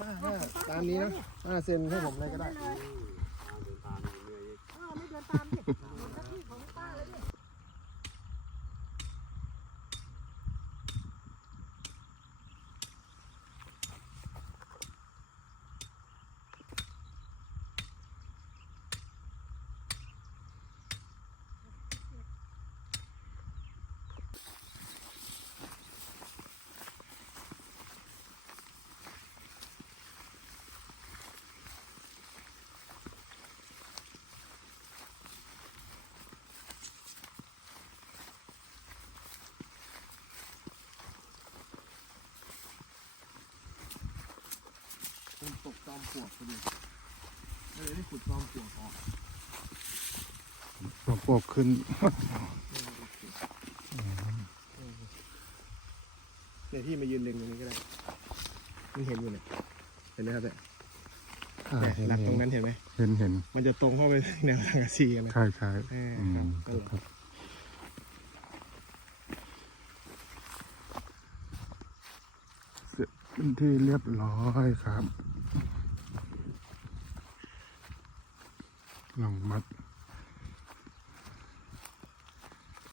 ป้าก็ตามนี้นะห้าเซนให้ผมเลยก็ได้เออไม่เดินตามดิหน้าที่ของป้าเลยดิ ผมตกจ อมปลวกพอดีเลยได้ขุดจอมปลวกออกพวกพวกขึ้น เนี่ยพี่มายืนเล็งตรงนี้ก็ได้มันเห็นอยู่เนี่ยเห็นไหมครับเนี่ยอ่าเนี่ยเห็นหลักตเห็รนงนั้นเห็นไหมเห็นเห็นมันจะตรงเข้าไปแนวทางกระซีนะใช่ใช่เอออืครับมก็ครับเลยครับเสร็จเป็นที่เรียบร้อยครับ ลองมัด